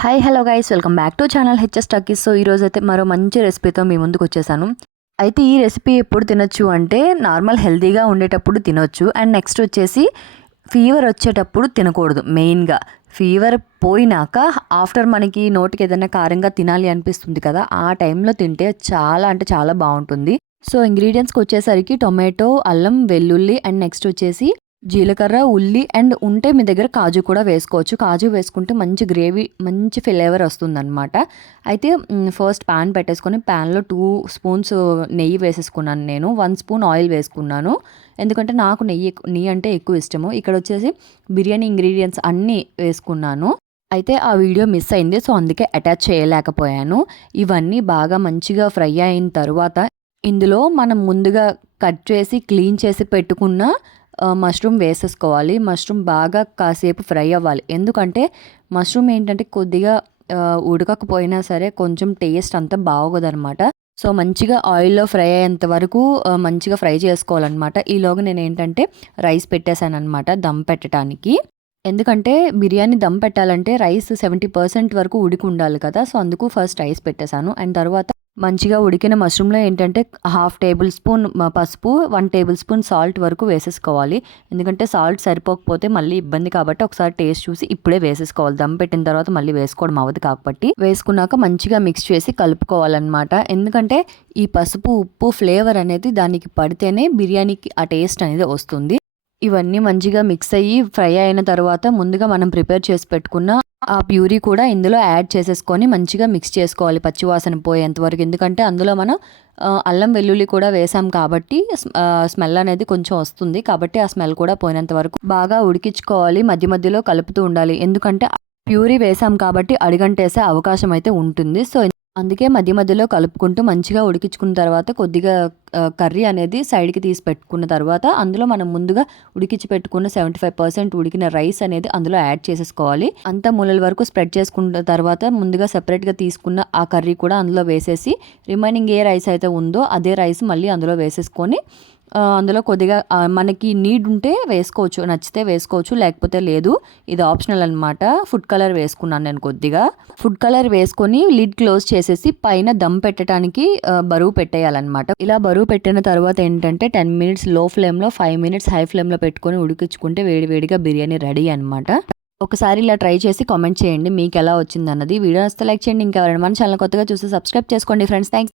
Hi hello guys welcome back to channel HS talkies. So ఈరోజు అయితే మరో మంచి రెసిపీతో మీ ముందుకు వచ్చేసాను. అయితే ఈ రెసిపీ ఎప్పుడు తినొచ్చు అంటే నార్మల్ హెల్తీగా ఉండేటప్పుడు తినొచ్చు. అండ్ నెక్స్ట్ వచ్చేసి ఫీవర్ వచ్చేటప్పుడు తినకూడదు. మెయిన్గా ఫీవర్ పోయినాక ఆఫ్టర్ మనకి నోటికి ఏదైనా కారంగా తినాలి అనిపిస్తుంది కదా, ఆ టైంలో తింటే చాలా అంటే చాలా బాగుంటుంది. సో ఇంగ్రీడియంట్స్కి వచ్చేసరికి టొమాటో, అల్లం, వెల్లుల్లి అండ్ నెక్స్ట్ వచ్చేసి జీలకర్ర, ఉల్లి అండ్ ఉంటే మీ దగ్గర కాజు కూడా వేసుకోవచ్చు. కాజు వేసుకుంటే మంచి గ్రేవీ, మంచి ఫ్లేవర్ వస్తుందన్నమాట. అయితే ఫస్ట్ ప్యాన్ పెట్టేసుకొని ప్యాన్లో 2 స్పూన్స్ నెయ్యి వేసేసుకున్నాను. నేను 1 స్పూన్ ఆయిల్ వేసుకున్నాను. ఎందుకంటే నాకు నెయ్యి అంటే ఎక్కువ ఇష్టము. ఇక్కడ వచ్చేసి బిర్యానీ ఇంగ్రీడియంట్స్ అన్నీ వేసుకున్నాను. అయితే ఆ వీడియో మిస్ అయింది, సో అందుకే అటాచ్ చేయలేకపోయాను. ఇవన్నీ బాగా మంచిగా ఫ్రై అయిన తర్వాత ఇందులో మనం ముందుగా కట్ చేసి క్లీన్ చేసి పెట్టుకున్న మష్రూమ్ వేసేసుకోవాలి. మష్రూమ్ బాగా కాసేపు ఫ్రై అవ్వాలి. ఎందుకంటే మష్రూమ్ ఏంటంటే కొద్దిగా ఉడకకపోయినా సరే కొంచెం టేస్ట్ అంతా బాగోదనమాట. సో మంచిగా ఆయిల్లో ఫ్రై అయ్యేంత వరకు మంచిగా ఫ్రై చేసుకోవాలన్నమాట. ఈలోగా నేను ఏంటంటే రైస్ పెట్టేశాను అనమాట దమ్ పెట్టడానికి. ఎందుకంటే బిర్యానీ దమ్ పెట్టాలంటే రైస్ 70% వరకు ఉడికి ఉండాలి కదా, సో అందుకు ఫస్ట్ రైస్ పెట్టేశాను. అండ్ తర్వాత మంచిగా ఉడికిన మష్రూమ్లో ఏంటంటే 1/2 టేబుల్ స్పూన్ పసుపు, 1 టేబుల్ స్పూన్ సాల్ట్ వరకు వేసేసుకోవాలి. ఎందుకంటే సాల్ట్ సరిపోకపోతే మళ్ళీ ఇబ్బంది కాబట్టి ఒకసారి టేస్ట్ చూసి ఇప్పుడే వేసేసుకోవాలి. దమ్ పెట్టిన తర్వాత మళ్ళీ వేసుకోవడం అవ్వదు కాబట్టి వేసుకున్నాక మంచిగా మిక్స్ చేసి కలుపుకోవాలన్నమాట. ఎందుకంటే ఈ పసుపు, ఉప్పు ఫ్లేవర్ అనేది దానికి పడితేనే బిర్యానీకి ఆ టేస్ట్ అనేది వస్తుంది. ఇవన్నీ మంచిగా మిక్స్ అయ్యి ఫ్రై అయిన తర్వాత ముందుగా మనం ప్రిపేర్ చేసి పెట్టుకున్న ఆ ప్యూరీ కూడా ఇందులో యాడ్ చేసేసుకొని మంచిగా మిక్స్ చేసుకోవాలి పచ్చివాసన పోయేంత వరకు. ఎందుకంటే అందులో మనం అల్లం వెల్లుల్లి కూడా వేసాం కాబట్టి స్మెల్ అనేది కొంచెం వస్తుంది. కాబట్టి ఆ స్మెల్ కూడా పోయినంత వరకు బాగా ఉడికించుకోవాలి. మధ్య మధ్యలో కలుపుతూ ఉండాలి. ఎందుకంటే ప్యూరీ వేసాం కాబట్టి అడిగంటేసే అవకాశం అయితే ఉంటుంది. సో అందుకే మధ్య మధ్యలో కలుపుకుంటూ మంచిగా ఉడికించుకున్న తర్వాత కొద్దిగా కర్రీ అనేది సైడ్కి తీసి పెట్టుకున్న తర్వాత అందులో మనం ముందుగా ఉడికించి పెట్టుకున్న 75% ఉడికిన రైస్ అనేది అందులో యాడ్ చేసేసుకోవాలి. అంతా మూలల వరకు స్ప్రెడ్ చేసుకున్న తర్వాత ముందుగా సెపరేట్గా తీసుకున్న ఆ కర్రీ కూడా అందులో వేసేసి రిమైనింగ్ ఏ రైస్ అయితే ఉందో అదే రైస్ మళ్ళీ అందులో వేసేసుకొని అందులో కొద్దిగా మనకి నీడ్ ఉంటే వేసుకోవచ్చు, నచ్చితే వేసుకోవచ్చు, లేకపోతే లేదు. ఇది ఆప్షనల్ అనమాట. ఫుడ్ కలర్ వేసుకున్నాను నేను కొద్దిగా. ఫుడ్ కలర్ వేసుకొని లిడ్ క్లోజ్ చేసేసి పైన దమ్ పెట్టడానికి బరువు పెట్టేయాలన్నమాట. ఇలా బరువు పెట్టిన తర్వాత ఏంటంటే 10 మినిట్స్ లో ఫ్లేమ్లో, 5 మినిట్స్ హై ఫ్లేమ్లో పెట్టుకొని ఉడికించుకుంటే వేడివేడిగా బిర్యానీ రెడీ అనమాట. ఒకసారి ఇలా ట్రై చేసి కామెంట్ చేయండి మీకు ఎలా వచ్చింది అన్నది. వీడియో నచ్చితే లైక్ చేయండి. ఇంకా ఎవరైనా మన ఛానల్ కొత్తగా చూస్తే సబ్స్క్రైబ్ చేసుకోండి ఫ్రెండ్స్. థ్యాంక్స్.